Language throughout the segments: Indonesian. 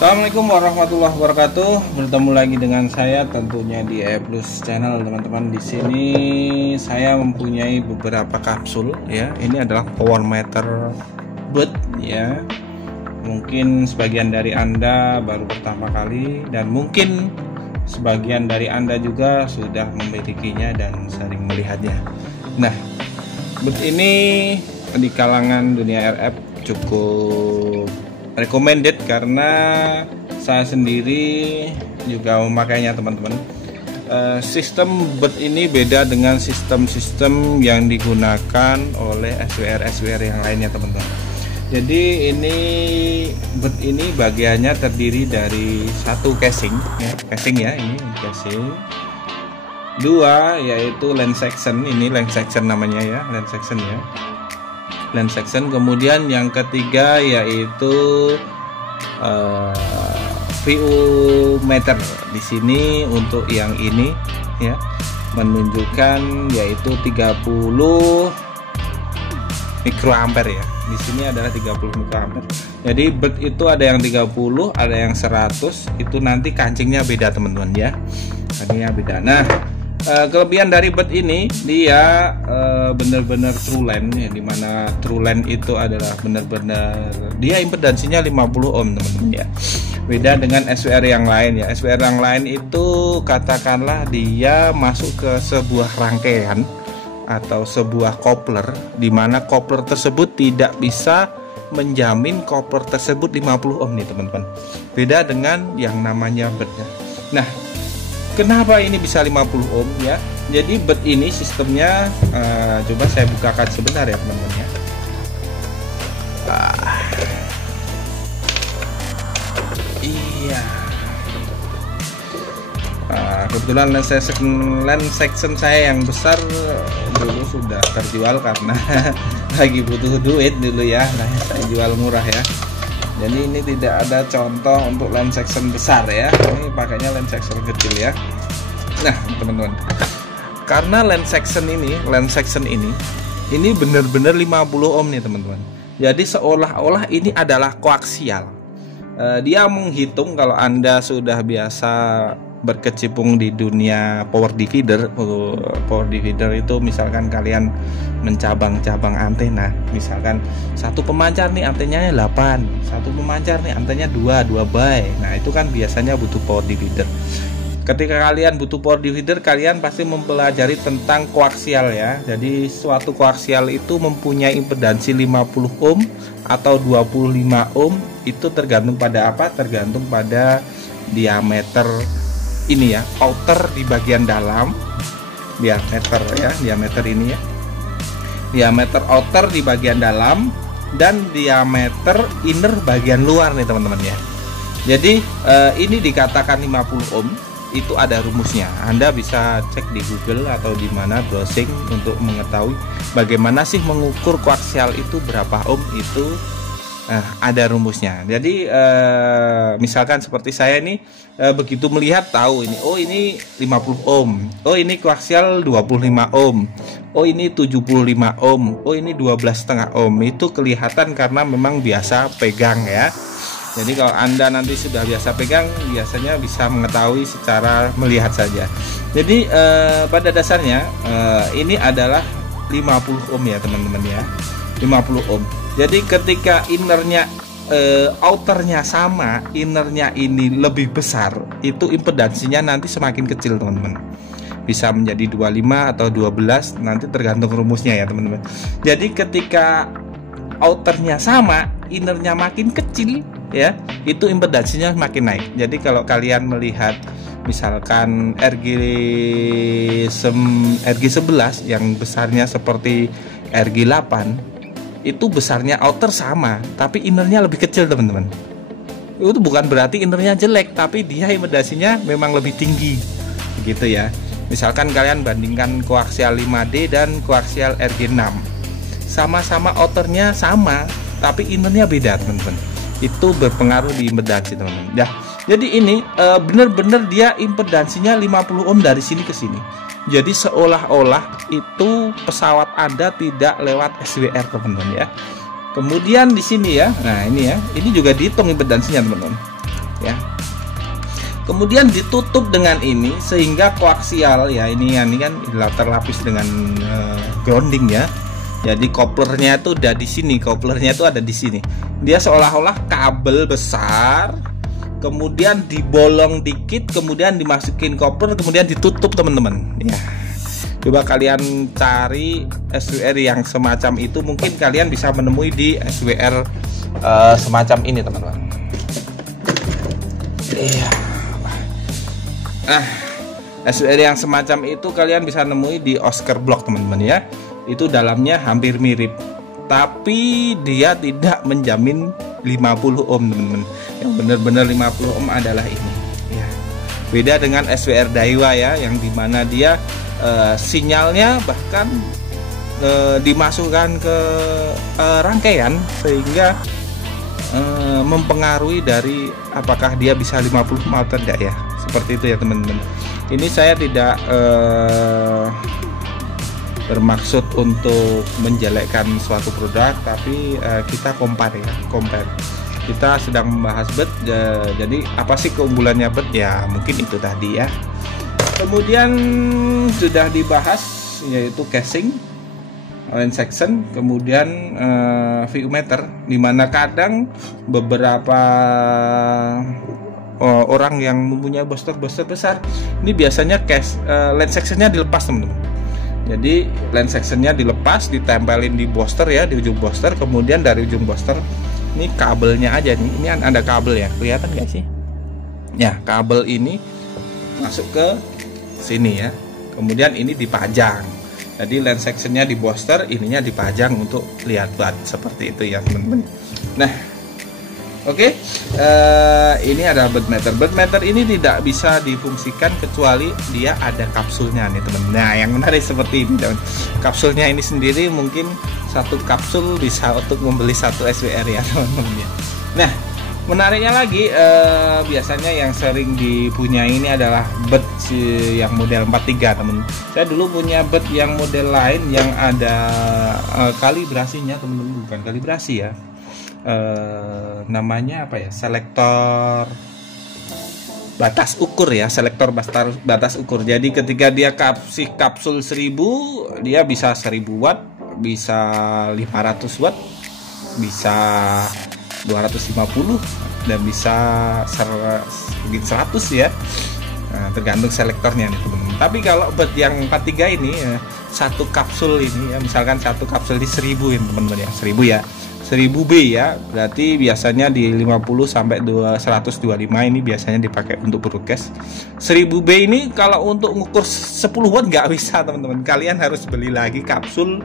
Assalamualaikum warahmatullahi wabarakatuh. Bertemu lagi dengan saya tentunya di E-Plus Channel, teman-teman. Di sini saya mempunyai beberapa kapsul ya. Ini adalah power meter bud ya. Mungkin sebagian dari Anda baru pertama kali, dan mungkin sebagian dari Anda juga sudah memilikinya dan sering melihatnya. Nah, bud ini di kalangan dunia RF cukup recommended karena saya sendiri juga memakainya, teman-teman. Sistem bud ini beda dengan sistem-sistem yang digunakan oleh SWR yang lainnya, teman-teman. Jadi ini bud ini bagiannya terdiri dari satu casing ya, ini casing. Dua yaitu lens section, ini lens section namanya ya, lens section. Kemudian yang ketiga yaitu VU meter. Di sini untuk yang ini ya, menunjukkan yaitu 30 mikroampere ya. Di sini adalah 30 mikroampere. Jadi bud itu ada yang 30, ada yang 100. Itu nanti kancingnya beda, teman-teman ya. Kancingnya beda. Nah, kelebihan dari bud ini dia benar-benar true line ya, dimana true line itu adalah benar-benar dia impedansinya 50 ohm, teman-teman ya. Beda dengan SWR yang lain ya. SWR yang lain itu katakanlah dia masuk ke sebuah rangkaian atau sebuah coupler, dimana coupler tersebut tidak bisa menjamin coupler tersebut 50 ohm nih, teman-teman. Beda dengan yang namanya bud ya. Nah, kenapa ini bisa 50 ohm ya? Jadi bud ini sistemnya coba saya bukakan sebentar ya, teman-teman ya. Iya. Kebetulan lens section saya yang besar dulu sudah terjual karena lagi butuh duit dulu ya. Nah, saya jual murah ya. Jadi ini tidak ada contoh untuk lens section besar ya. Ini pakainya lens section kecil ya. Nah, teman-teman, karena lens section ini benar-benar 50 ohm nih, teman-teman. Jadi seolah-olah ini adalah koaksial. Dia menghitung, kalau Anda sudah biasa berkecimpung di dunia power divider. Power divider itu misalkan kalian mencabang-cabang antena, misalkan satu pemancar nih antenanya 8, satu pemancar nih antenanya 2 by. Nah, itu kan biasanya butuh power divider. Ketika kalian butuh power divider, kalian pasti mempelajari tentang koaksial ya. Jadi suatu koaksial itu mempunyai impedansi 50 ohm atau 25 ohm. Itu tergantung pada apa? Tergantung pada diameter ini ya, outer di bagian dalam, diameter ya, diameter ini ya, diameter outer di bagian dalam dan diameter inner bagian luar nih, teman-teman ya. Jadi ini dikatakan 50 ohm, itu ada rumusnya. Anda bisa cek di Google atau di mana browsing untuk mengetahui bagaimana sih mengukur koaksial itu berapa ohm itu. Ada rumusnya. Jadi misalkan seperti saya ini begitu melihat tahu ini, oh ini 50 ohm, oh ini koaksial 25 ohm, oh ini 75 ohm, oh ini 12,5 ohm. Itu kelihatan karena memang biasa pegang ya. Jadi kalau Anda nanti sudah biasa pegang, biasanya bisa mengetahui secara melihat saja. Jadi pada dasarnya ini adalah 50 ohm ya, teman-teman ya. 50 ohm. Jadi ketika innernya outernya sama, innernya ini lebih besar, itu impedansinya nanti semakin kecil, teman-teman. Bisa menjadi 25 atau 12, nanti tergantung rumusnya ya, teman-teman. Jadi ketika outernya sama, innernya makin kecil ya, itu impedansinya makin naik. Jadi kalau kalian melihat misalkan RG11 yang besarnya seperti RG8, itu besarnya outer sama tapi innernya lebih kecil, teman-teman. Itu bukan berarti innernya jelek, tapi dia impedansinya memang lebih tinggi gitu ya. Misalkan kalian bandingkan koaksial 5D dan koaksial RG6, sama-sama outernya sama, tapi innernya beda teman-teman. Itu berpengaruh di impedansi teman-teman ya. Jadi ini bener-bener dia impedansinya 50 ohm dari sini ke sini. Jadi seolah-olah itu pesawat Anda tidak lewat SWR teman-teman ya. Kemudian di sini ya, nah ini ya, ini juga dihitung impedansinya teman-teman ya. Kemudian ditutup dengan ini sehingga koaksial ya, ini kan terlapis dengan grounding ya. Jadi koplernya itu udah di sini, koplernya itu ada di sini. Dia seolah-olah kabel besar, kemudian dibolong dikit, kemudian dimasukin kopler, kemudian ditutup teman-teman. Ya, coba kalian cari SWR yang semacam itu, mungkin kalian bisa menemui di SWR semacam ini teman-teman. Iya. Nah, SWR yang semacam itu kalian bisa nemui di Oscar Block teman-teman ya. Itu dalamnya hampir mirip, tapi dia tidak menjamin 50 ohm teman-teman. Yang benar-benar 50 ohm adalah ini ya. Beda dengan SWR Daiwa ya, yang dimana dia sinyalnya bahkan dimasukkan ke rangkaian sehingga mempengaruhi dari apakah dia bisa 50 ohm atau tidak ya. Seperti itu ya teman-teman. Ini saya tidak bermaksud untuk menjelekkan suatu produk, tapi kita compare ya, kita sedang membahas BET. Jadi apa sih keunggulannya BET ya, mungkin itu tadi ya. Kemudian sudah dibahas yaitu casing, lens section, kemudian VU meter, dimana kadang beberapa orang yang mempunyai booster besar ini biasanya lens sectionnya dilepas teman-teman. Jadi lens sectionnya dilepas, ditempelin di booster ya, di ujung booster. Kemudian dari ujung booster ini kabelnya aja nih, ini ada kabel ya, kelihatan nggak sih ya, kabel ini masuk ke sini ya, kemudian ini dipajang. Jadi lens sectionnya di booster, ininya dipajang untuk lihat bat, seperti itu ya teman-teman. Nah, oke, ini ada BET meter. BET meter ini tidak bisa difungsikan kecuali dia ada kapsulnya nih teman. Nah, yang menarik seperti ini teman. Kapsulnya ini sendiri mungkin satu kapsul bisa untuk membeli satu SWR ya teman-teman ya. Nah, menariknya lagi biasanya yang sering dipunyai ini adalah BET yang model 43 teman. Saya dulu punya BET yang model lain yang ada kalibrasinya teman-teman, bukan kalibrasi ya. Namanya apa ya, selektor batas ukur ya, selektor batas ukur. Jadi ketika dia kasih kapsul 1000, dia bisa 1000 watt, bisa 500 watt, bisa 250 dan bisa 100 ya. Nah, tergantung selektornya nih teman-teman. Tapi kalau BET yang 43 ini satu kapsul ini ya, misalkan satu kapsul di 1000 ya teman-teman ya, 1000 ya, 1000B ya, berarti biasanya di 50 sampai 125 ini biasanya dipakai untuk broadcast. 1000B ini kalau untuk ngukur 10 watt nggak bisa teman-teman, kalian harus beli lagi kapsul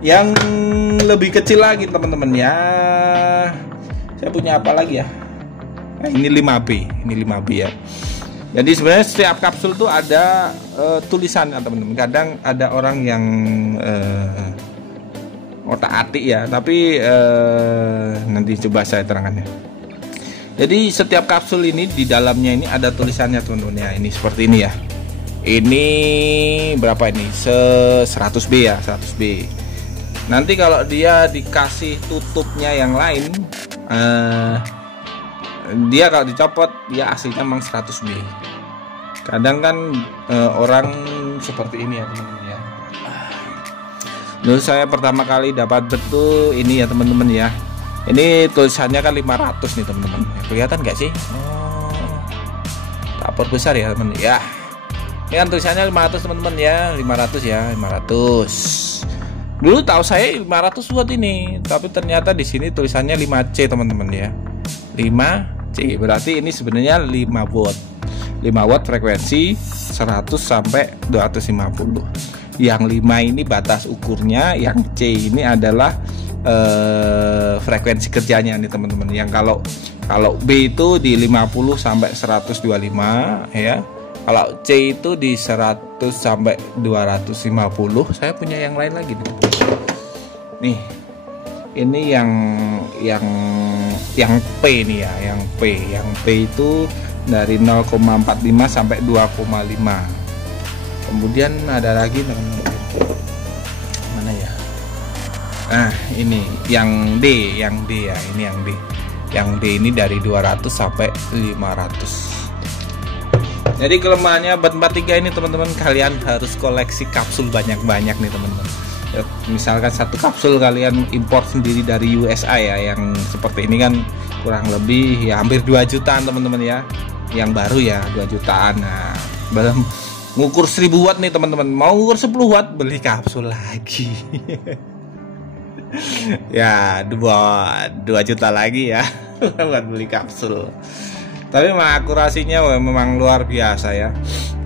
yang lebih kecil lagi teman-teman ya. Saya punya apa lagi ya, nah, ini 5B ya. Jadi sebenarnya setiap kapsul tuh ada tulisannya teman-teman. Kadang ada orang yang otak-atik ya, tapi nanti coba saya terangkan ya. Jadi setiap kapsul ini di dalamnya ini ada tulisannya teman-teman ya. Ini seperti ini ya. Ini berapa ini? 100B ya, 100B. Nanti kalau dia dikasih tutupnya yang lain, dia kalau dicopot dia aslinya memang 100B. Kadang kan orang seperti ini ya teman-teman ya. Dulu saya pertama kali dapat betul ini ya teman-teman ya. Ini tulisannya kan 500 nih teman-teman. Kelihatan nggak sih? Rapor besar ya teman-teman ya. Ini kan tulisannya 500 teman-teman ya, 500 ya, 500. Dulu tahu saya 500 watt ini, tapi ternyata di sini tulisannya 5C teman-teman ya. 5C berarti ini sebenarnya 5 watt. 5 watt frekuensi 100 sampai 250. Yang 5 ini batas ukurnya, yang C ini adalah frekuensi kerjanya nih teman-teman. Yang kalau B itu di 50 sampai 125 ya. Kalau C itu di 100 sampai 250. Saya punya yang lain lagi nih. Ini yang P nih ya, yang P itu dari 0,45 sampai 2,5. Kemudian ada lagi teman-teman. Mana ya? Nah, ini yang D ya, ini yang D. Yang D ini dari 200 sampai 500. Jadi kelemahannya BUT 43 ini teman-teman, kalian harus koleksi kapsul banyak-banyak nih teman-teman. Misalkan satu kapsul kalian import sendiri dari USA ya, yang seperti ini kan kurang lebih ya hampir 2 jutaan teman-teman ya. Yang baru ya 2 jutaan. Nah, belum ngukur 1000 watt nih teman-teman. Mau ngukur 10 watt beli kapsul lagi. Ya 2 juta lagi ya buat beli kapsul. Tapi memang akurasinya memang luar biasa ya.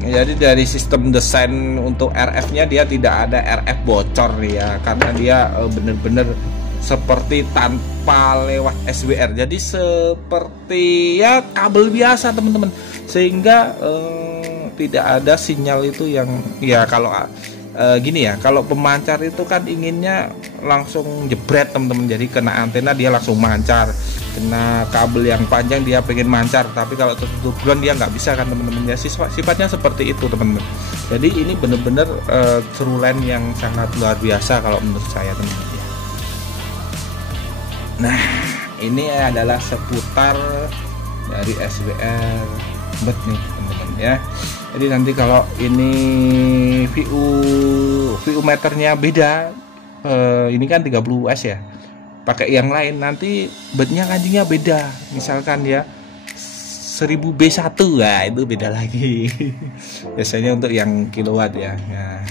Jadi dari sistem desain untuk RF-nya dia tidak ada RF bocor ya, karena dia bener-bener seperti tanpa lewat SWR. Jadi seperti ya kabel biasa teman-teman, sehingga tidak ada sinyal itu yang ya kalau gini ya, kalau pemancar itu kan inginnya langsung jebret teman-teman, jadi kena antena dia langsung mancar, kena kabel yang panjang dia pengen mancar, tapi kalau tertutup ground dia nggak bisa kan teman-teman ya. Sifatnya seperti itu teman-teman. Jadi ini bener-bener true line yang sangat luar biasa kalau menurut saya teman-teman ya. Nah, ini adalah seputar dari SWR BUT nih teman-teman ya. Jadi nanti kalau ini VU meternya beda, ini kan 30 US ya, pakai yang lain nanti BUT-nya kancingnya beda, misalkan ya 1000 B1, nah itu beda lagi. Biasanya untuk yang kilowatt ya. Nah,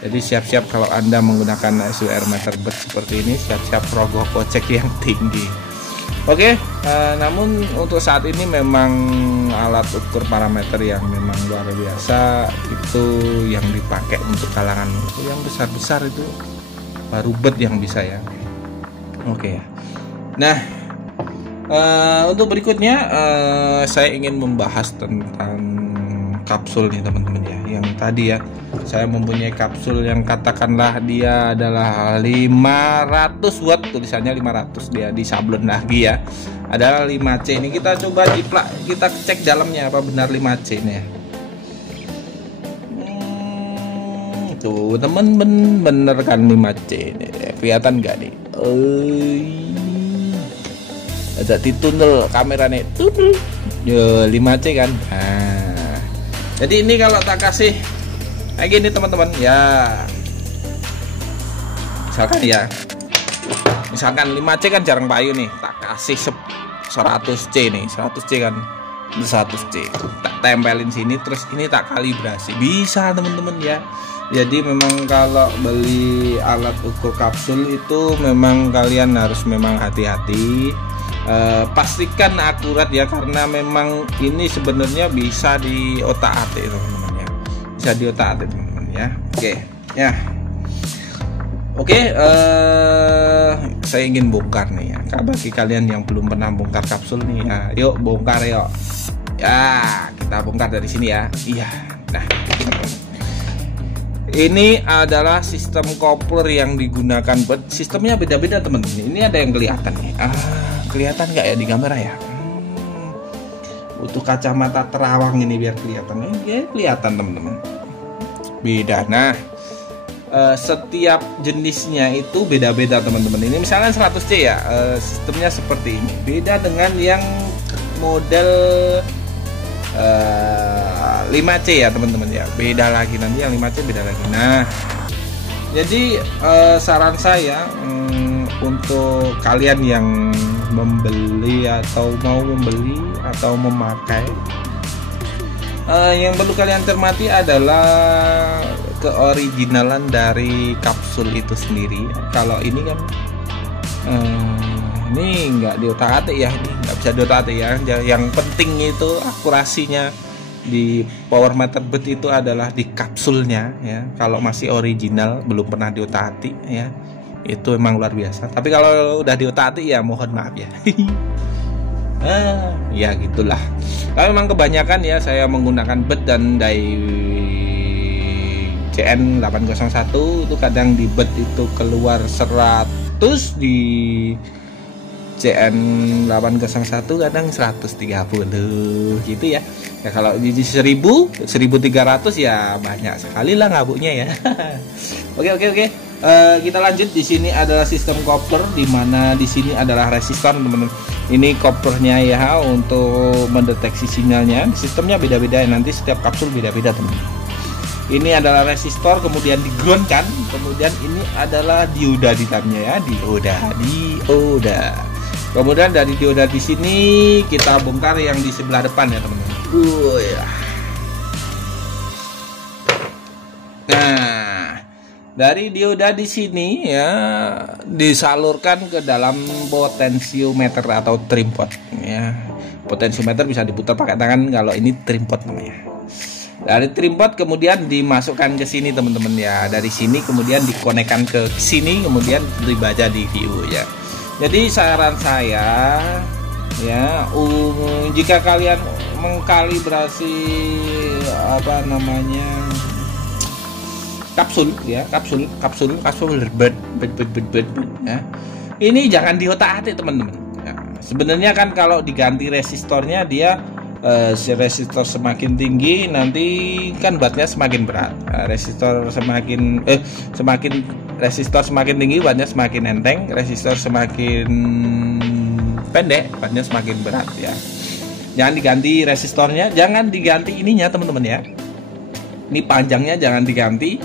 jadi siap-siap kalau Anda menggunakan SWR meter BUT seperti ini, siap-siap rogoh kocek yang tinggi. Oke, namun untuk saat ini memang alat ukur parameter yang memang luar biasa itu yang dipakai untuk kalangan yang besar-besar itu baru BUT yang bisa ya. Oke. Nah, untuk berikutnya saya ingin membahas tentang kapsul nih teman-teman ya. Yang tadi ya, saya mempunyai kapsul yang katakanlah dia adalah 500 watt, tulisannya 500, dia di sablon lagi ya. Adalah 5C. Ini kita coba jiplak, kita cek dalamnya apa benar 5C nih ya. Tuh teman-teman, bener kan 5C nih. Kelihatan nggak nih? Ada di tunnel kamera nih, tunnel. Yo 5C kan. Nah, jadi ini kalau tak kasih kayak gini teman-teman ya, misalkan 5C kan jarang payu nih, tak kasih 100C nih, 100C kan 100C tak tempelin sini, terus ini tak kalibrasi, bisa teman-teman ya. Jadi memang kalau beli alat ukur kapsul itu memang kalian harus memang hati-hati, pastikan akurat ya, karena memang ini sebenarnya bisa di otak-atik teman-teman ya, bisa di otak-atik teman-teman ya. Oke ya, oke, saya ingin bongkar nih ya, bagi kalian yang belum pernah bongkar kapsul nih ya, yuk bongkar yuk ya, kita bongkar dari sini ya. Iya, nah ini adalah sistem kopler yang digunakan buat sistemnya beda-beda teman-teman. Ini ada yang kelihatan nih, kelihatan nggak ya di kamera ya? Butuh kacamata terawang ini biar kelihatan. Ya kelihatan teman-teman, beda. Nah, setiap jenisnya itu beda-beda teman-teman. Ini misalnya 100C ya, sistemnya seperti ini, beda dengan yang model 5C ya teman-teman ya, beda lagi, nanti yang 5C beda lagi. Nah, jadi saran saya untuk kalian yang membeli atau mau membeli atau memakai, yang perlu kalian cermati adalah keoriginalan dari kapsul itu sendiri. Kalau ini kan ini nggak diotak-atik ya, ini nggak bisa diotak-atik ya. Yang penting itu akurasinya di power meter BUT itu adalah di kapsulnya ya. Kalau masih original belum pernah diotak-atik ya, itu memang luar biasa. Tapi kalau udah diotak-atik ya mohon maaf ya. Ya gitulah. Tapi memang kebanyakan ya saya menggunakan BET dan dai CN 801 itu kadang di BET itu keluar 100, di CN 801 kadang 130 gitu ya. Ya kalau di 1000, 1300 ya banyak sekali lah ngabuknya ya. Oke. Kita lanjut. Di sini adalah sistem coupler, di mana di sini adalah resistor, teman-teman. Ini couplernya ya untuk mendeteksi sinyalnya. Sistemnya beda-beda, nanti setiap kapsul beda-beda, teman-teman. Ini adalah resistor, kemudian di ground kan, kemudian ini adalah dioda di dalamnya ya, dioda. Kemudian dari dioda di sini kita bongkar yang di sebelah depan ya, teman-teman. Nah, dari dioda di sini ya disalurkan ke dalam potensiometer atau trimpot ya. Potensiometer bisa diputar pakai tangan, kalau ini trimpot namanya. Dari trimpot kemudian dimasukkan ke sini, teman-teman ya. Dari sini kemudian dikonekkan ke sini, kemudian dibaca di view ya. Jadi saran saya ya, jika kalian mengkalibrasi kapsul bed ya. Ini jangan diotak-atik, teman-teman. Ya, sebenarnya kan kalau diganti resistornya dia resistor semakin tinggi nanti kan batnya semakin berat. Resistor semakin tinggi batnya semakin enteng, resistor semakin pendek batnya semakin berat ya. Jangan diganti resistornya, jangan diganti ininya, teman-teman ya. Ini panjangnya jangan diganti.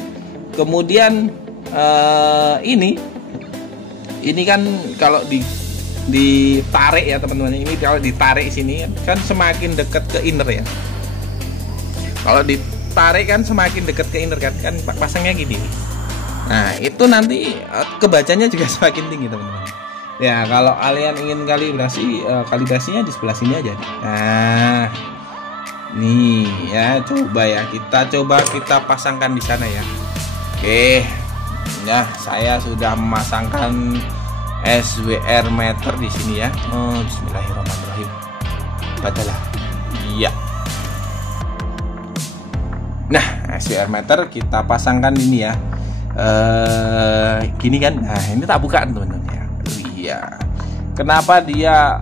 Kemudian ini kan kalau ditarik ya, teman-teman, ini kalau ditarik sini kan semakin dekat ke inner ya. Kalau ditarik kan semakin dekat ke inner kan pasangnya gini. Nah itu nanti kebacanya juga semakin tinggi, teman-teman ya. Kalau kalian ingin kalibrasinya di sebelah sini aja. Nah nih ya, kita pasangkan di sana ya. Oke ya, saya sudah memasangkan SWR meter di sini ya. Bismillahirrahmanirrahim. Bacalah. Iya. Nah, SWR meter kita pasangkan ini ya. Gini kan. Nah, ini tak buka, teman-teman ya. Iya. Kenapa dia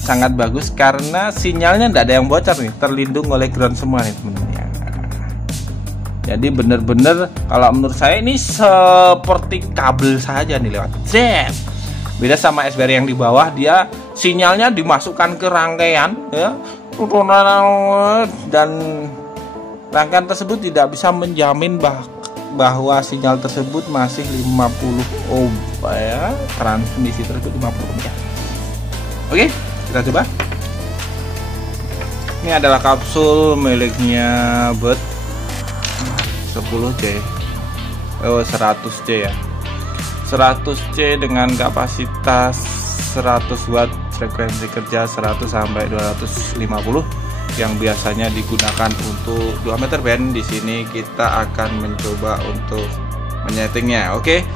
sangat bagus? Karena sinyalnya tidak ada yang bocor nih, terlindung oleh ground semua nih, teman-teman ya. Jadi bener-bener kalau menurut saya ini seperti kabel saja nih lewat. Beda sama SBR yang di bawah, dia sinyalnya dimasukkan ke rangkaian ya. Dan rangkaian tersebut tidak bisa menjamin bahwa sinyal tersebut masih 50 ohm ya. Transmisi tersebut 50 ohm ya. Oke, kita coba. Ini adalah kapsul miliknya BET 10C 100C ya, 100C dengan kapasitas 100 watt, frekuensi kerja 100 sampai 250 yang biasanya digunakan untuk 2 meter band. Di sini kita akan mencoba untuk menyetingnya. Oke,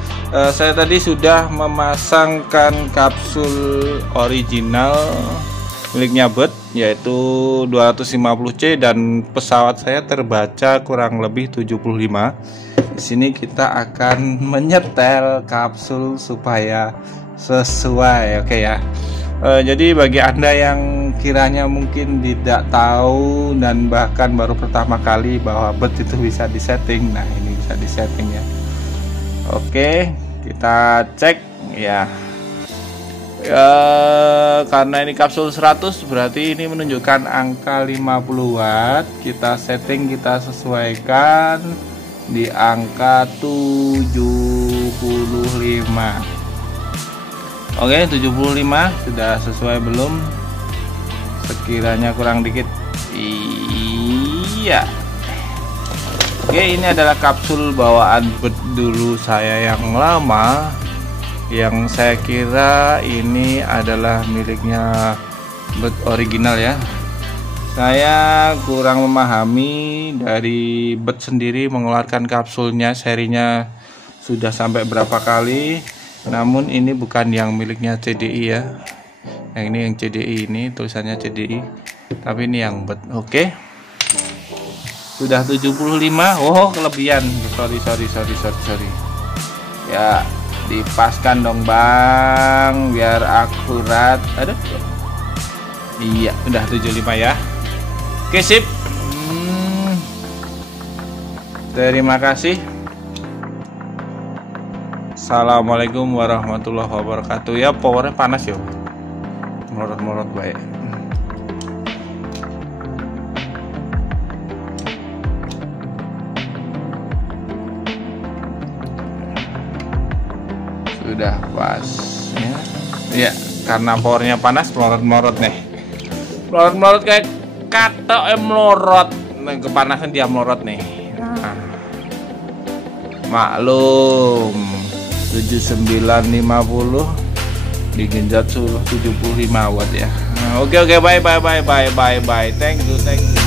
saya tadi sudah memasangkan kapsul original miliknya BET yaitu 250C dan pesawat saya terbaca kurang lebih 75. Di sini kita akan menyetel kapsul supaya sesuai, oke ya. Jadi bagi Anda yang kiranya mungkin tidak tahu dan bahkan baru pertama kali bahwa BET itu bisa disetting, nah ini bisa disetting ya. Oke, kita cek ya. Karena ini kapsul 100 berarti ini menunjukkan angka 50 watt. Kita setting, kita sesuaikan di angka 75. Oke, 75 sudah sesuai belum? Sekiranya kurang dikit. Iya. Oke, ini adalah kapsul bawaan BET dulu saya yang lama, yang saya kira ini adalah miliknya BET original ya. Saya kurang memahami dari BET sendiri mengeluarkan kapsulnya, serinya sudah sampai berapa kali. Namun ini bukan yang miliknya CDI ya. Yang ini yang CDI, ini tulisannya CDI, tapi ini yang bet. Oke. Sudah 75. Oh, kelebihan. Sorry. Ya, dipaskan dong, Bang, biar akurat. Aduh. Iya, udah 75 ya. Oke, sip. Terima kasih. Assalamualaikum warahmatullahi wabarakatuh. Ya, powernya panas ya. Melorot baik. Sudah pas ya. Ya, karena powernya panas melorot nih. Melorot kayak kata melorot. Kepanasan dia melorot nih. Nah. Maklum 7950 digenjot 75 watt ya. Oke, bye. Thank you.